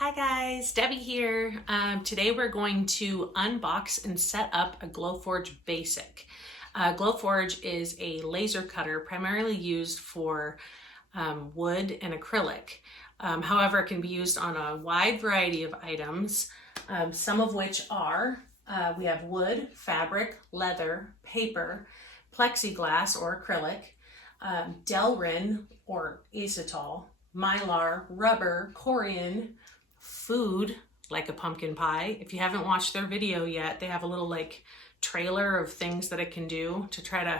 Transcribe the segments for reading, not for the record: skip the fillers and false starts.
Hi guys, Debbie here. Today we're going to unbox and set up a Glowforge Basic. Glowforge is a laser cutter primarily used for wood and acrylic. However, it can be used on a wide variety of items, some of which are, we have wood, fabric, leather, paper, plexiglass or acrylic, Delrin or acetal, mylar, rubber, corian, food like a pumpkin pie. If you haven't watched their video yet, they have a little trailer of things that it can do to try to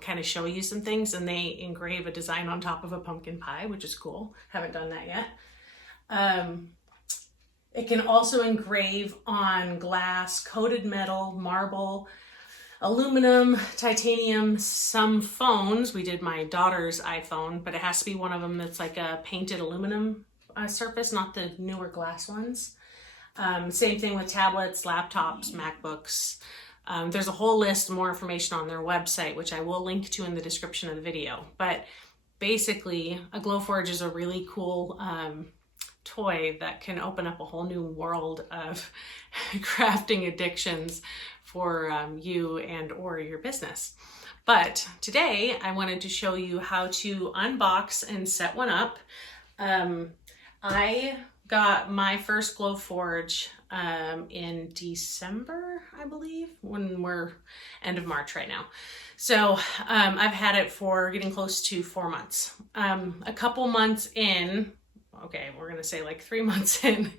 kind of show you some things, and they engrave a design on top of a pumpkin pie, which is cool. Haven't done that yet. It can also engrave on glass, coated metal, marble, aluminum, titanium, some phones. We did my daughter's iPhone, but it has to be one of them that's like a painted aluminum surface, not the newer glass ones. Same thing with tablets, laptops, MacBooks. There's a whole list, more information on their website, which I will link to in the description of the video. But basically, a Glowforge is a really cool toy that can open up a whole new world of crafting addictions for you and or your business. But today I wanted to show you how to unbox and set one up. I got my first Glowforge in December, I believe, when we're end of March right now. So I've had it for getting close to 4 months. A couple months in, okay, we're gonna say like 3 months in,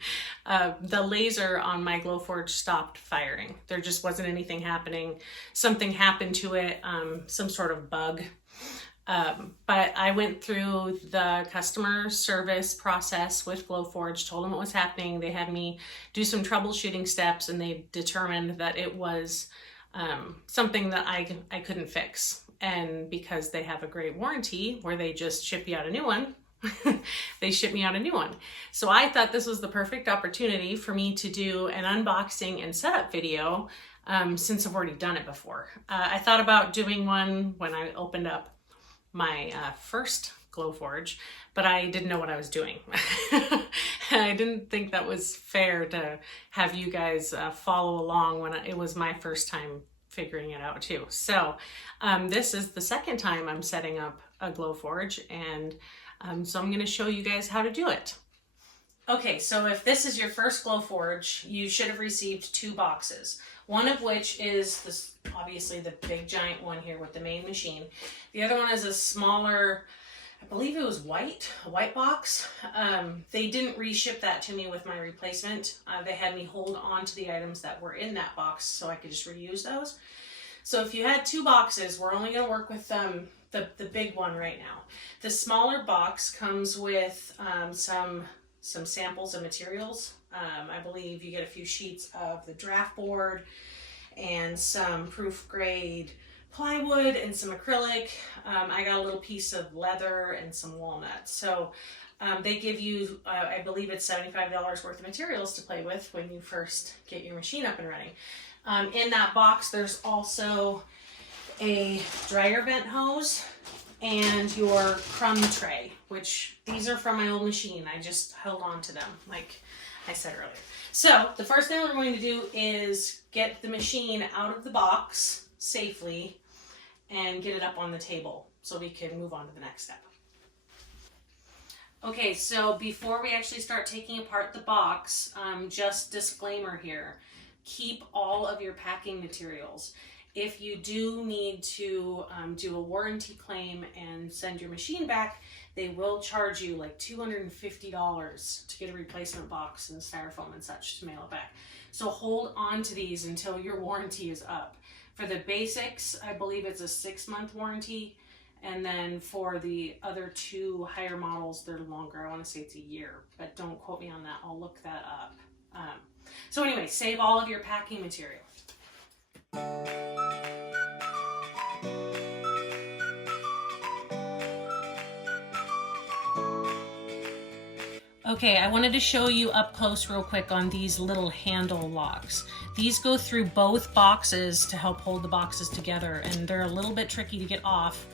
the laser on my Glowforge stopped firing. There just wasn't anything happening. Something happened to it, some sort of bug. But I went through the customer service process with Glowforge, told them what was happening. They had me do some troubleshooting steps, and they determined that it was something that I couldn't fix. And because they have a great warranty where they just ship you out a new one, they shipped me out a new one. So I thought this was the perfect opportunity for me to do an unboxing and setup video since I've already done it before. I thought about doing one when I opened up my first Glowforge, but I didn't know what I was doing. I didn't think that was fair to have you guys follow along when it was my first time figuring it out too. So this is the second time I'm setting up a Glowforge, and so I'm going to show you guys how to do it. Okay, so if this is your first Glowforge, you should have received 2 boxes. One of which is this, obviously the big giant one here with the main machine. The other one is a smaller, I believe it was a white box. They didn't reship that to me with my replacement. They had me hold on to the items that were in that box so I could just reuse those. So if you had 2 boxes, we're only going to work with the big one right now. The smaller box comes with some samples of materials. I believe you get a few sheets of the draft board and some proof grade plywood and some acrylic. I got a little piece of leather and some walnut. So they give you, I believe it's $75 worth of materials to play with when you first get your machine up and running. In that box, there's also a dryer vent hose and your crumb tray, which these are from my old machine. I just held on to them like I said earlier. So the first thing we're going to do is get the machine out of the box safely and get it up on the table so we can move on to the next step. Okay, so before we actually start taking apart the box, just disclaimer here, keep all of your packing materials. If you do need to do a warranty claim and send your machine back, they will charge you like $250 to get a replacement box and styrofoam and such to mail it back. So hold on to these until your warranty is up. For the basics, I believe it's a 6-month warranty. And then for the other 2 higher models, they're longer. I want to say it's a year, but don't quote me on that. I'll look that up. So anyway, save all of your packing material. Okay, I wanted to show you up close real quick on these little handle locks. These go through both boxes to help hold the boxes together, and they're a little bit tricky to get off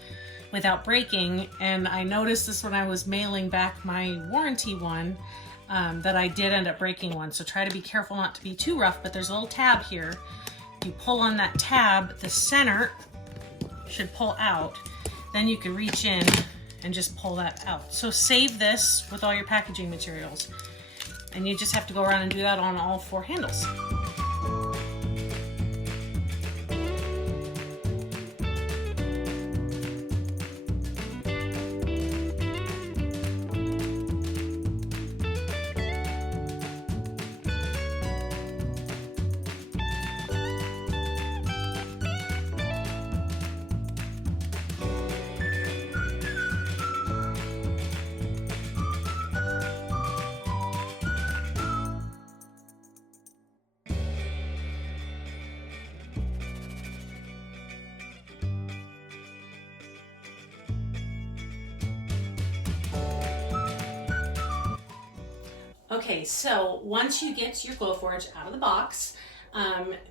without breaking. And I noticed this when I was mailing back my warranty one. that I did end up breaking one. So try to be careful not to be too rough, but there's a little tab here. You pull on that tab, the center should pull out. Then you can reach in and just pull that out. So save this with all your packaging materials. And you just have to go around and do that on all 4 handles. Okay, so once you get your Glowforge out of the box,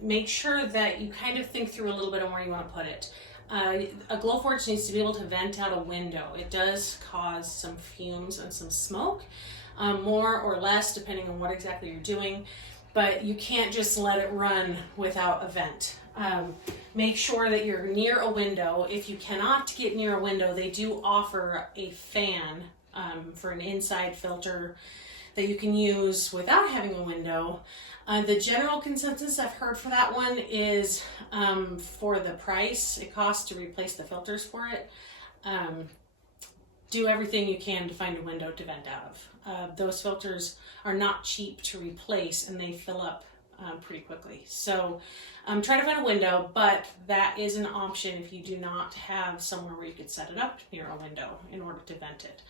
make sure that you kind of think through a little bit on where you want to put it. A Glowforge needs to be able to vent out a window. It does cause some fumes and some smoke, more or less depending on what exactly you're doing, but you can't just let it run without a vent. Make sure that you're near a window. If you cannot get near a window, they do offer a fan for an inside filter that you can use without having a window. The general consensus I've heard for that one is for the price it costs to replace the filters for it, do everything you can to find a window to vent out of. Those filters are not cheap to replace and they fill up pretty quickly. So try to find a window, but that is an option if you do not have somewhere where you could set it up near a window in order to vent it.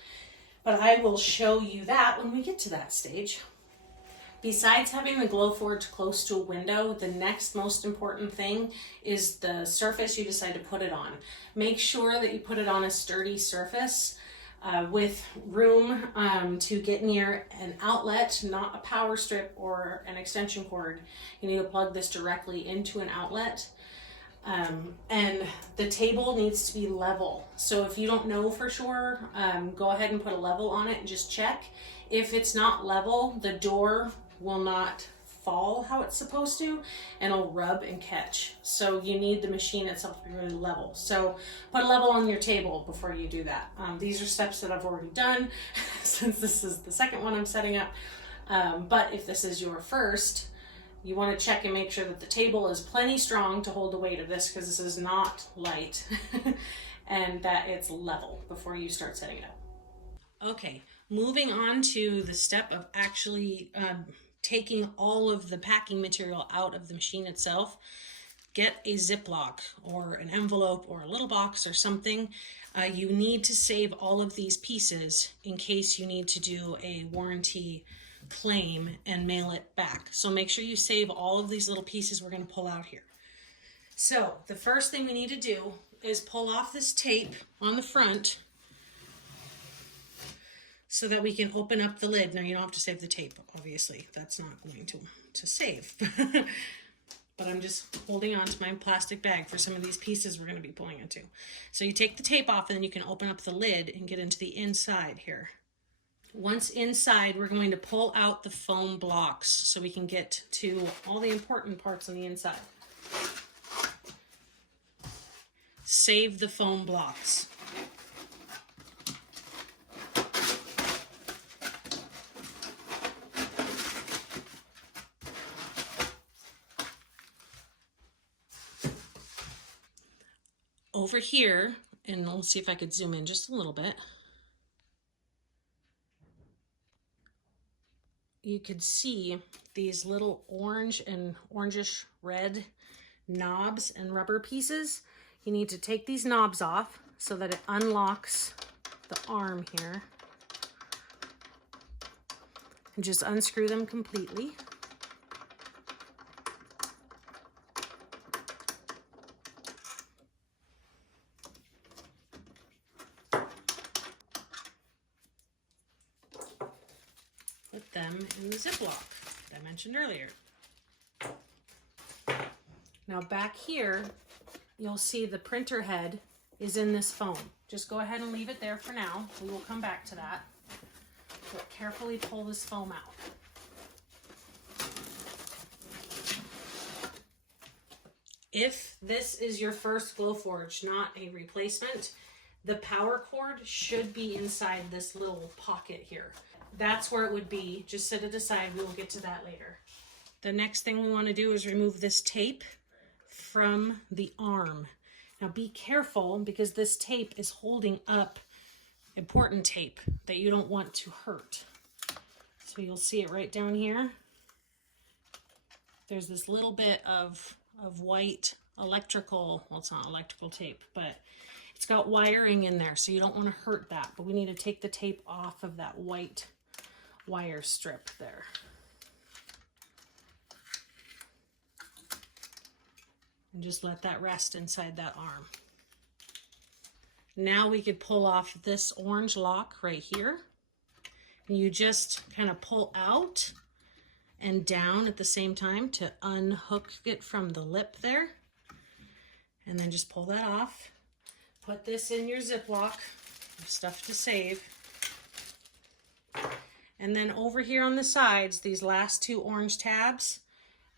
But I will show you that when we get to that stage. Besides having the Glowforge close to a window, the next most important thing is the surface you decide to put it on. Make sure that you put it on a sturdy surface with room to get near an outlet, not a power strip or an extension cord. You need to plug this directly into an outlet. And the table needs to be level. So if you don't know for sure, go ahead and put a level on it and just check. If it's not level, the door will not fall how it's supposed to and it'll rub and catch. So you need the machine itself to be really level. So put a level on your table before you do that. These are steps that I've already done since this is the second one I'm setting up. But if this is your first, you want to check and make sure that the table is plenty strong to hold the weight of this, because this is not light, and that it's level before you start setting it up. Okay, moving on to the step of actually taking all of the packing material out of the machine itself. Get a Ziploc or an envelope or a little box or something. You need to save all of these pieces in case you need to do a warranty claim and mail it back. So make sure you save all of these little pieces we're going to pull out here. So the first thing we need to do is pull off this tape on the front so that we can open up the lid. Now you don't have to save the tape, obviously. That's not going to save. But I'm just holding on to my plastic bag for some of these pieces we're going to be pulling into. So you take the tape off and then you can open up the lid and get into the inside here. Once inside, we're going to pull out the foam blocks so we can get to all the important parts on the inside. Save the foam blocks. Over here, and let's see if I could zoom in just a little bit. You could see these little orange and orangish red knobs and rubber pieces. You need to take these knobs off so that it unlocks the arm here. And just unscrew them completely. Put them in the Ziploc that I mentioned earlier. Now back here, you'll see the printer head is in this foam. Just go ahead and leave it there for now. We will come back to that. So it carefully pull this foam out. If this is your first Glowforge, not a replacement, the power cord should be inside this little pocket here. That's where it would be. Just set it aside. We will get to that later. The next thing we want to do is remove this tape from the arm. Now be careful because this tape is holding up important tape that you don't want to hurt. So you'll see it right down here. There's this little bit of white electrical, well, it's not electrical tape, but it's got wiring in there, so you don't want to hurt that. But we need to take the tape off of that white wire strip there. And just let that rest inside that arm. Now we could pull off this orange lock right here. And you just kind of pull out and down at the same time to unhook it from the lip there. And then just pull that off. Put this in your Ziploc, stuff to save. And then over here on the sides, these last two orange tabs,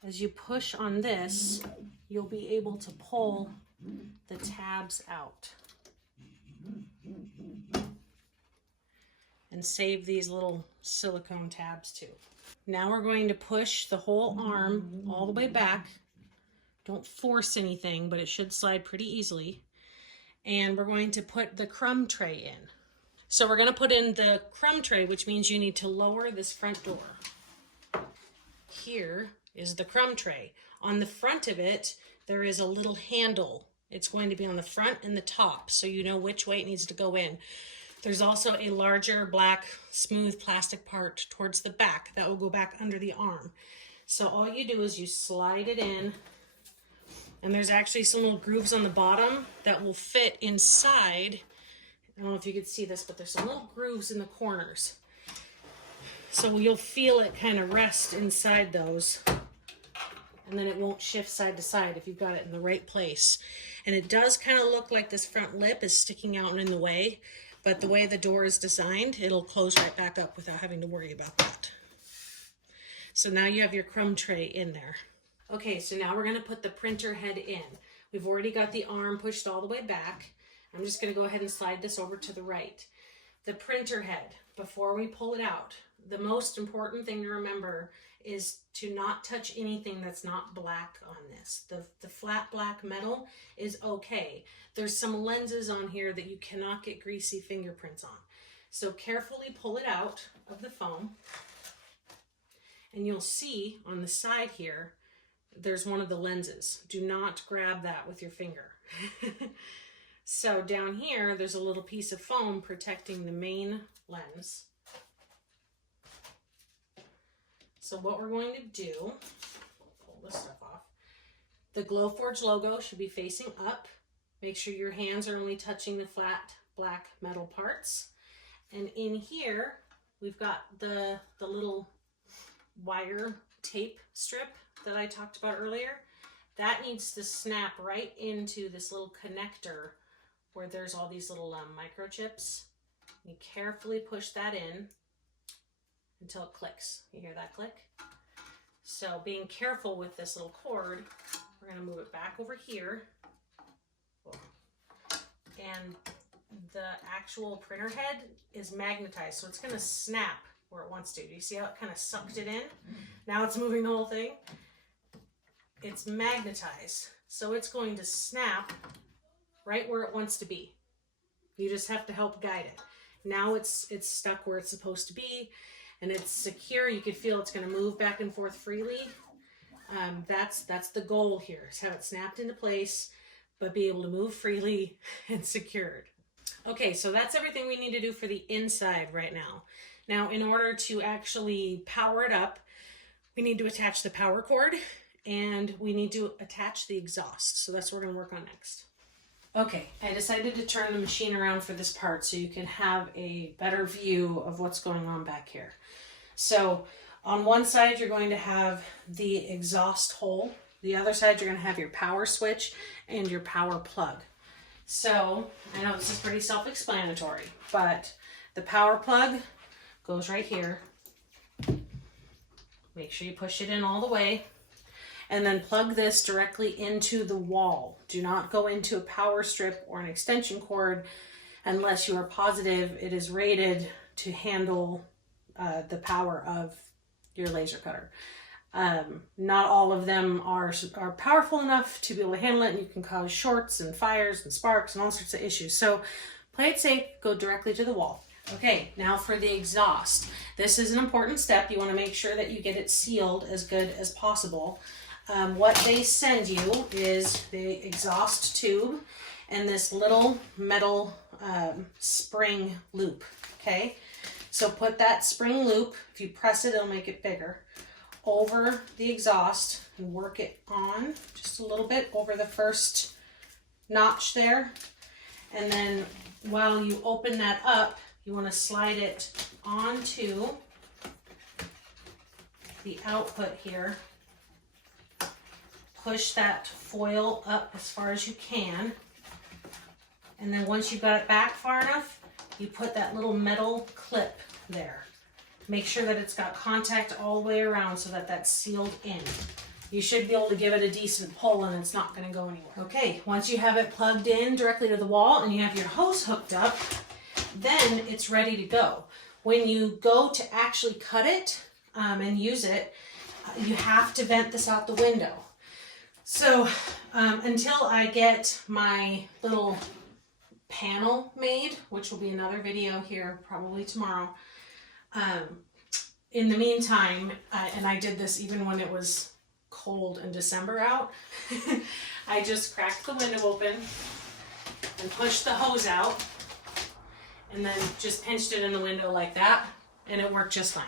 as you push on this, you'll be able to pull the tabs out. And save these little silicone tabs too. Now we're going to push the whole arm all the way back. Don't force anything, but it should slide pretty easily. And we're going to put the crumb tray in. So we're going to put in the crumb tray, which means you need to lower this front door. Here is the crumb tray. On the front of it, there is a little handle. It's going to be on the front and the top, so you know which way it needs to go in. There's also a larger black smooth plastic part towards the back that will go back under the arm. So all you do is you slide it in, and there's actually some little grooves on the bottom that will fit inside. I don't know if you can see this, but there's some little grooves in the corners. So you'll feel it kind of rest inside those, and then it won't shift side to side if you've got it in the right place. And it does kind of look like this front lip is sticking out and in the way. But the way the door is designed, it'll close right back up without having to worry about that. So now you have your crumb tray in there. Okay, so now we're going to put the printer head in. We've already got the arm pushed all the way back. I'm just going to go ahead and slide this over to the right. The printer head, before we pull it out, the most important thing to remember is to not touch anything that's not black on this. The flat black metal is okay. There's some lenses on here that you cannot get greasy fingerprints on. So carefully pull it out of the foam. And you'll see on the side here, there's one of the lenses. Do not grab that with your finger. So down here, there's a little piece of foam protecting the main lens. So what we're going to do, pull this stuff off. The Glowforge logo should be facing up. Make sure your hands are only touching the flat black metal parts. And in here, we've got the little wire tape strip that I talked about earlier. That needs to snap right into this little connector where there's all these little microchips. You carefully push that in until it clicks. You hear that click? So being careful with this little cord, we're going to move it back over here. And the actual printer head is magnetized, so it's going to snap where it wants to. Do you see how it kind of sucked it in? Now it's moving the whole thing. It's magnetized, so it's going to snap right where it wants to be. You just have to help guide it. Now it's stuck where it's supposed to be, and it's secure. You can feel it's going to move back and forth freely. That's the goal here, is have it snapped into place, but be able to move freely and secured. Okay, so that's everything we need to do for the inside right now. Now, in order to actually power it up, we need to attach the power cord, and we need to attach the exhaust. So that's what we're going to work on next. Okay, I decided to turn the machine around for this part so you can have a better view of what's going on back here. So on one side, you're going to have the exhaust hole. The other side, you're going to have your power switch and your power plug. So I know this is pretty self-explanatory, but the power plug goes right here. Make sure you push it in all the way. And then plug this directly into the wall. Do not go into a power strip or an extension cord unless you are positive it is rated to handle the power of your laser cutter. Not all of them are powerful enough to be able to handle it, and you can cause shorts and fires and sparks and all sorts of issues. So play it safe, go directly to the wall. Okay, now for the exhaust. This is an important step. You want to make sure that you get it sealed as good as possible. What they send you is the exhaust tube and this little metal spring loop, okay? So put that spring loop, if you press it, it'll make it bigger, over the exhaust and work it on just a little bit over the first notch there. And then while you open that up, you want to slide it onto the output here. Push that foil up as far as you can. And then once you've got it back far enough, you put that little metal clip there. Make sure that it's got contact all the way around so that that's sealed in. You should be able to give it a decent pull and it's not going to go anywhere. Okay, once you have it plugged in directly to the wall and you have your hose hooked up, then it's ready to go. When you go to actually cut it and use it, you have to vent this out the window. So until I get my little panel made, which will be another video here probably tomorrow, in the meantime, and I did this even when it was cold in December out, I just cracked the window open and pushed the hose out and then just pinched it in the window like that, and it worked just fine.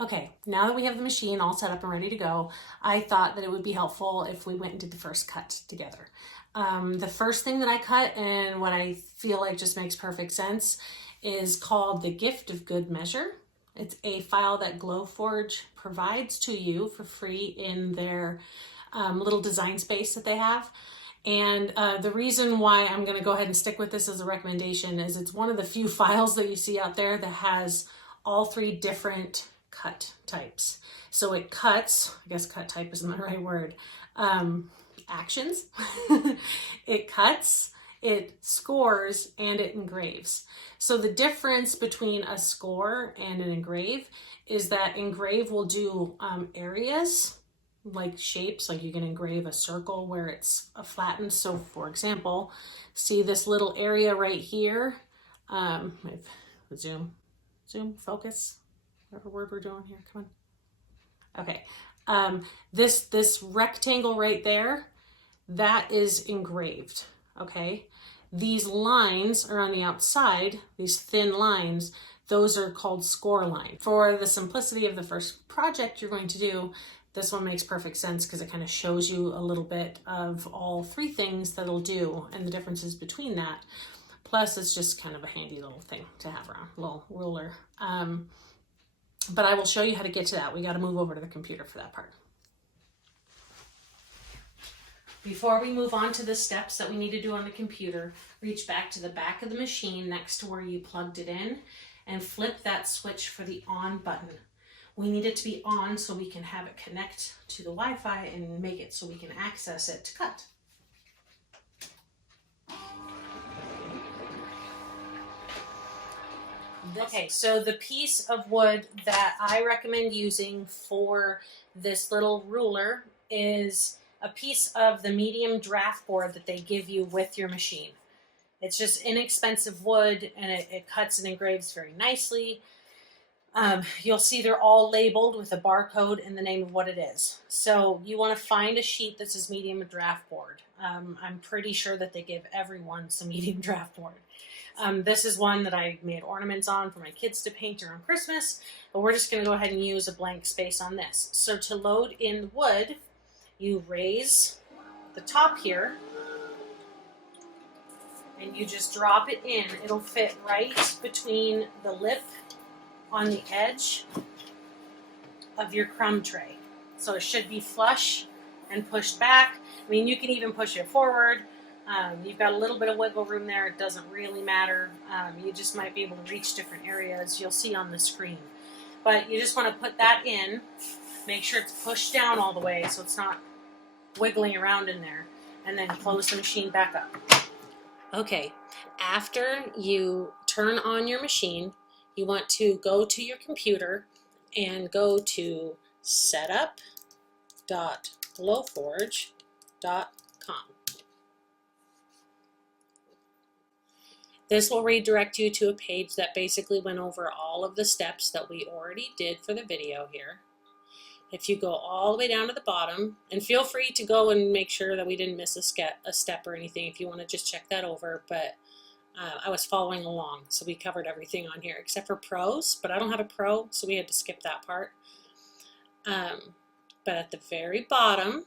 Okay, now that we have the machine all set up and ready to go, I thought that it would be helpful if we went and did the first cut together. The first thing that I cut, and what I feel like just makes perfect sense, is called the Gift of Good Measure. It's a file that Glowforge provides to you for free in their little design space that they have. And the reason why I'm going to go ahead and stick with this as a recommendation is it's one of the few files that you see out there that has all three different cut types. So it cuts, I guess cut type isn't the right word, actions. It cuts, it scores, and it engraves. So the difference between a score and an engrave is that engrave will do areas, like shapes, like you can engrave a circle where it's flattened. So for example, see this little area right here, zoom, focus, whatever word we're doing here, come on. Okay, this rectangle right there, that is engraved, okay? These lines are on the outside, these thin lines, those are called score lines. For the simplicity of the first project you're going to do, this one makes perfect sense because it kind of shows you a little bit of all three things that it'll do and the differences between that. Plus, it's just kind of a handy little thing to have around, a little ruler. But I will show you how to get to that. We got to move over to the computer for that part. Before we move on to the steps that we need to do on the computer, reach back to the back of the machine next to where you plugged it in and flip that switch for the on button. We need it to be on so we can have it connect to the Wi-Fi and make it so we can access it to cut. Okay, so the piece of wood that I recommend using for this little ruler is a piece of the medium draft board that they give you with your machine. It's just inexpensive wood and it cuts and engraves very nicely. You'll see they're all labeled with a barcode and the name of what it is. So you want to find a sheet that says medium draft board. I'm pretty sure that they give everyone some medium draft board. This is one that I made ornaments on for my kids to paint around Christmas, but we're just going to go ahead and use a blank space on this. So to load in the wood, you raise the top here and you just drop it in. It'll fit right between the lip on the edge of your crumb tray. So it should be flush and pushed back. I mean, you can even push it forward. You've got a little bit of wiggle room there. It doesn't really matter. You just might be able to reach different areas. You'll see on the screen. But you just want to put that in, make sure it's pushed down all the way so it's not wiggling around in there, and then close the machine back up. Okay, after you turn on your machine, you want to go to your computer and go to setup.glowforge.com. This will redirect you to a page that basically went over all of the steps that we already did for the video here. If you go all the way down to the bottom, and feel free to go and make sure that we didn't miss a step or anything if you want to just check that over, but I was following along, so we covered everything on here except for pros, but I don't have a pro, so we had to skip that part. But at the very bottom,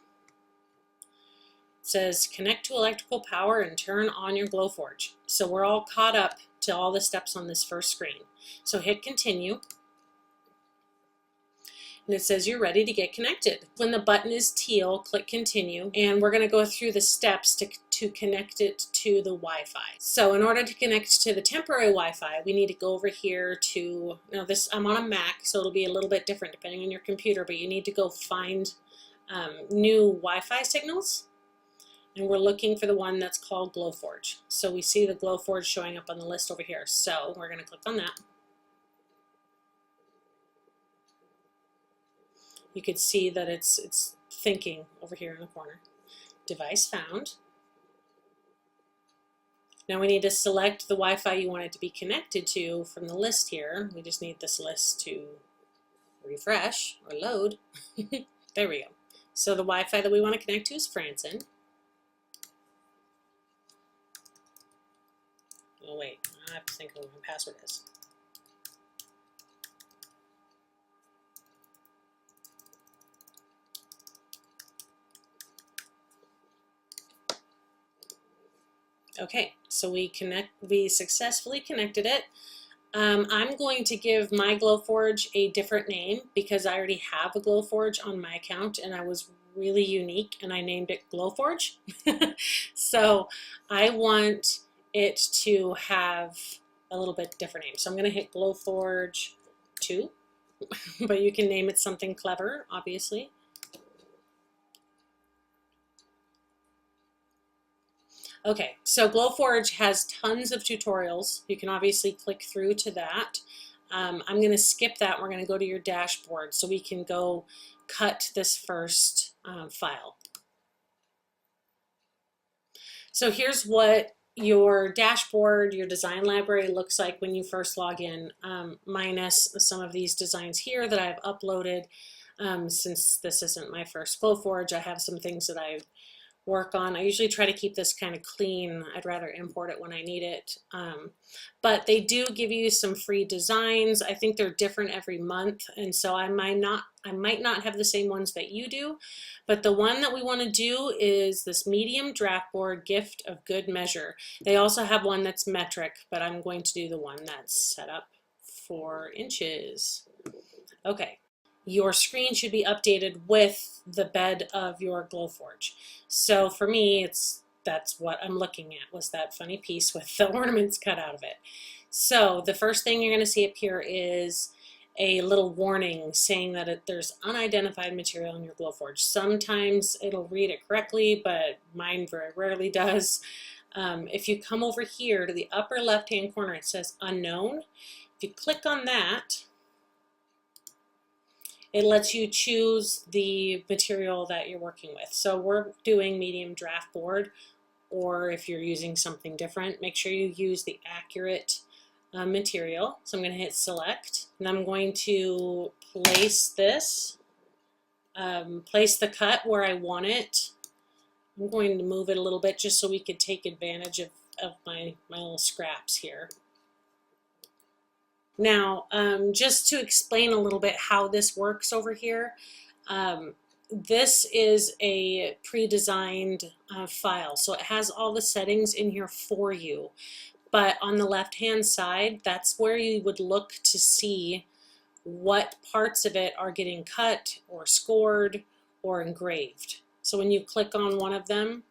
it says connect to electrical power and turn on your Glowforge. So we're all caught up to all the steps on this first screen. So hit continue. And it says you're ready to get connected. When the button is teal, click continue, and we're going to go through the steps to connect it to the Wi-Fi. So in order to connect to the temporary Wi-Fi, we need to go over here to, now this, I'm on a Mac, so it'll be a little bit different depending on your computer, but you need to go find new Wi-Fi signals, and we're looking for the one that's called Glowforge. So we see the Glowforge showing up on the list over here, so we're going to click on that. You could see that it's thinking over here in the corner. Device found. Now we need to select the Wi-Fi you want it to be connected to from the list here. We just need this list to refresh or load. There we go. So the Wi-Fi that we want to connect to is Franson. Oh wait, I have to think of what my password is. Okay, so we successfully connected it. I'm going to give my Glowforge a different name because I already have a Glowforge on my account and I was really unique and I named it Glowforge. So I want it to have a little bit different name. So I'm going to hit Glowforge 2, but you can name it something clever, obviously. Okay, so Glowforge has tons of tutorials. You can obviously click through to that. I'm going to skip that. We're going to go to your dashboard so we can go cut this first file. So here's what your dashboard, your design library looks like when you first log in, minus some of these designs here that I've uploaded. Since this isn't my first Glowforge, I have some things that I work on. I usually try to keep this kind of clean. I'd rather import it when I need it. But they do give you some free designs. I think they're different every month, and so I might not have the same ones that you do. But the one that we want to do is this medium draft board, gift of good measure. They also have one that's metric, but I'm going to do the one that's set up 4 inches. Okay. Your screen should be updated with the bed of your Glowforge. So for me, that's what I'm looking at, was that funny piece with the ornaments cut out of it. So the first thing you're going to see up here is a little warning saying that there's unidentified material in your Glowforge. Sometimes it'll read it correctly, but mine very rarely does. If you come over here to the upper left-hand corner, it says unknown. If you click on that, it lets you choose the material that you're working with. So we're doing medium draft board, or if you're using something different, make sure you use the accurate material. So I'm going to hit select, and I'm going to place this, place the cut where I want it. I'm going to move it a little bit just so we could take advantage of my little scraps here. Now, just to explain a little bit how this works over here, this is a pre-designed file, so it has all the settings in here for you. But on the left-hand side, that's where you would look to see what parts of it are getting cut or scored or engraved. So when you click on one of them,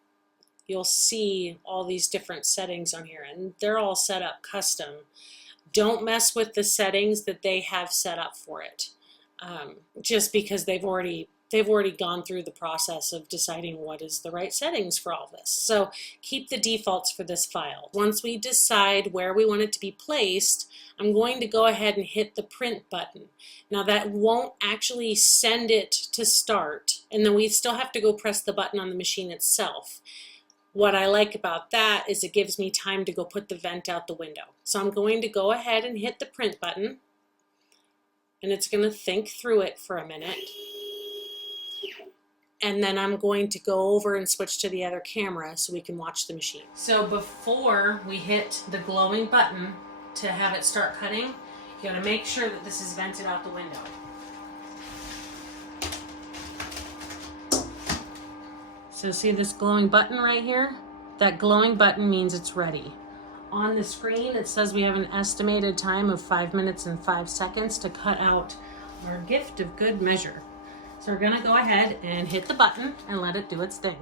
you'll see all these different settings on here, and they're all set up custom. Don't mess with the settings that they have set up for it, just because they've already gone through the process of deciding what is the right settings for all this. So keep the defaults for this file. Once we decide where we want it to be placed, I'm going to go ahead and hit the print button. Now that won't actually send it to start, and then we still have to go press the button on the machine itself. What I like about that is it gives me time to go put the vent out the window. So I'm going to go ahead and hit the print button, and it's going to think through it for a minute. And then I'm going to go over and switch to the other camera so we can watch the machine. So before we hit the glowing button to have it start cutting, you gotta make sure that this is vented out the window. So see this glowing button right here? That glowing button means it's ready. On the screen it says we have an estimated time of 5 minutes and 5 seconds to cut out our gift of good measure. So we're gonna go ahead and hit the button and let it do its thing.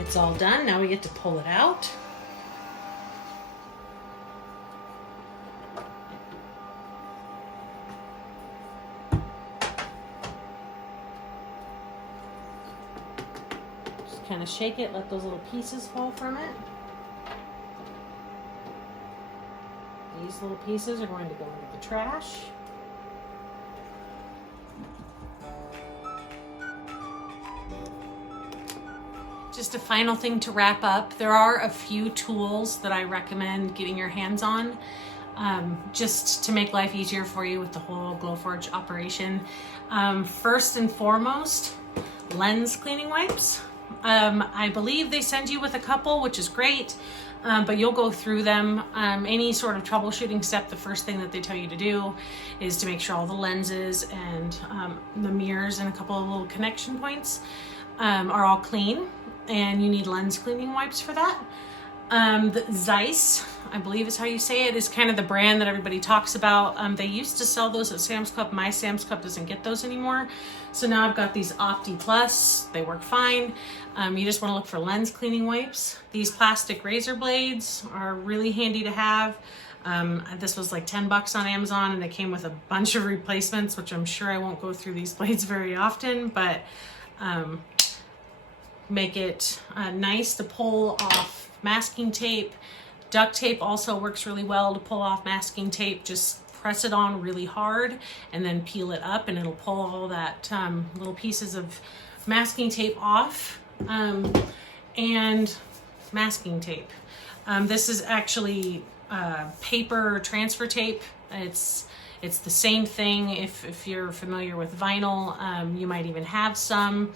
It's all done. Now we get to pull it out. Just kind of shake it, let those little pieces fall from it. These little pieces are going to go into the trash. Just a final thing to wrap up. There are a few tools that I recommend getting your hands on, just to make life easier for you with the whole Glowforge operation. First and foremost, lens cleaning wipes. I believe they send you with a couple, which is great, but you'll go through them. Any sort of troubleshooting step, the first thing that they tell you to do is to make sure all the lenses and the mirrors and a couple of little connection points are all clean. And you need lens cleaning wipes for that. The Zeiss, I believe is how you say it, is kind of the brand that everybody talks about. They used to sell those at Sam's Club. My Sam's Club doesn't get those anymore. So now I've got these Opti Plus. They work fine. You just want to look for lens cleaning wipes. These plastic razor blades are really handy to have. This was like $10 on Amazon, and it came with a bunch of replacements, which I'm sure I won't go through these blades very often, but make it nice to pull off masking tape. Duct tape also works really well to pull off masking tape. Just press it on really hard and then peel it up, and it'll pull all that little pieces of masking tape off. And masking tape. This is actually paper transfer tape. It's the same thing. If you're familiar with vinyl, you might even have some.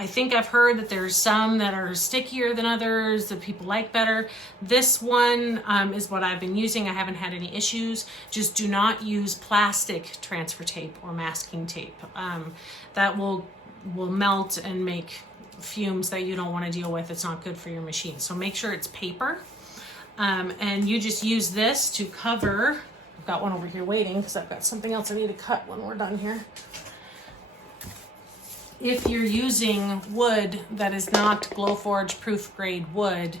I think I've heard that there's some that are stickier than others that people like better. This one is what I've been using. I haven't had any issues. Just do not use plastic transfer tape or masking tape. That will melt and make fumes that you don't want to deal with. It's not good for your machine. So make sure it's paper. And you just use this to cover. I've got one over here waiting because I've got something else I need to cut when we're done here. If you're using wood that is not Glowforge proof grade wood,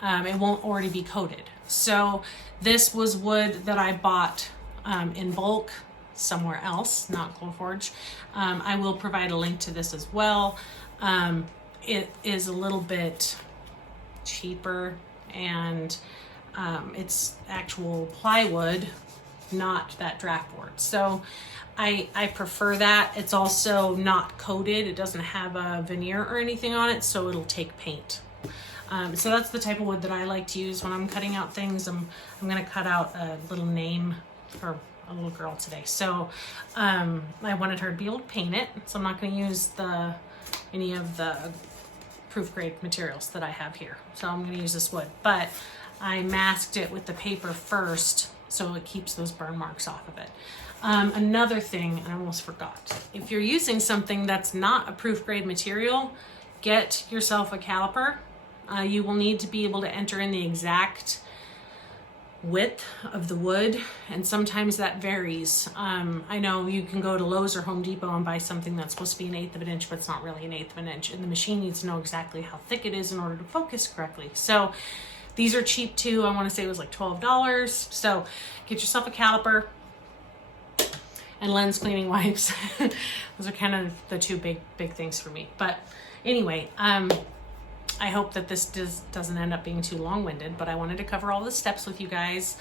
it won't already be coated. So this was wood that I bought in bulk somewhere else, not Glowforge. I will provide a link to this as well. It is a little bit cheaper, and it's actual plywood not that draft board. So I prefer that. It's also not coated. It doesn't have a veneer or anything on it, so it'll take paint. So that's the type of wood that I like to use when I'm cutting out things. I'm going to cut out a little name for a little girl today. So I wanted her to be able to paint it. So I'm not going to use any of the proof grade materials that I have here. So I'm going to use this wood, but I masked it with the paper first so it keeps those burn marks off of it. Another thing, I almost forgot. If you're using something that's not a proof grade material, get yourself a caliper. You will need to be able to enter in the exact width of the wood, and sometimes that varies. I know you can go to Lowe's or Home Depot and buy something that's supposed to be 1/8 of an inch, but it's not really 1/8 of an inch, and the machine needs to know exactly how thick it is in order to focus correctly. So these are cheap too. I want to say it was like $12. So get yourself a caliper and lens cleaning wipes. Those are kind of the two big things for me. But anyway, I hope that this doesn't end up being too long-winded, but I wanted to cover all the steps with you guys.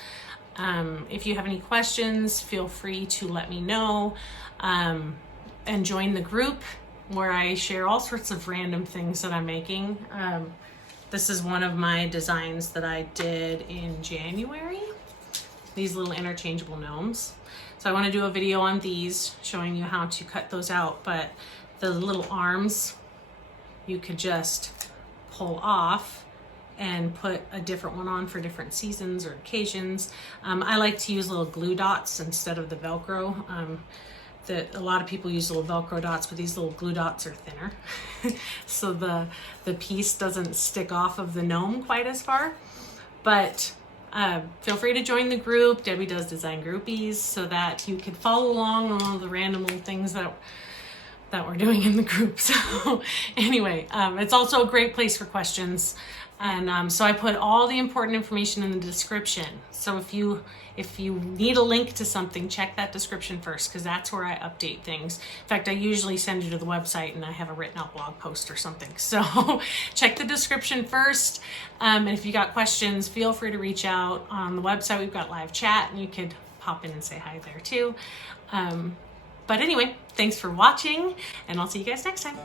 If you have any questions, feel free to let me know, and join the group where I share all sorts of random things that I'm making. This is one of my designs that I did in January, these little interchangeable gnomes. So I want to do a video on these, showing you how to cut those out, but the little arms, you could just pull off and put a different one on for different seasons or occasions. I like to use little glue dots instead of the Velcro. A lot of people use little Velcro dots, but these little glue dots are thinner. So the piece doesn't stick off of the gnome quite as far. But feel free to join the group. Debbie does design groupies so that you can follow along on all the random little things that we're doing in the group. So anyway, it's also a great place for questions. And so I put all the important information in the description. So if you need a link to something, check that description first, because that's where I update things. In fact, I usually send you to the website and I have a written out blog post or something. So check the description first. And if you got questions, feel free to reach out. On the website, we've got live chat and you could pop in and say hi there too. But anyway, thanks for watching, and I'll see you guys next time.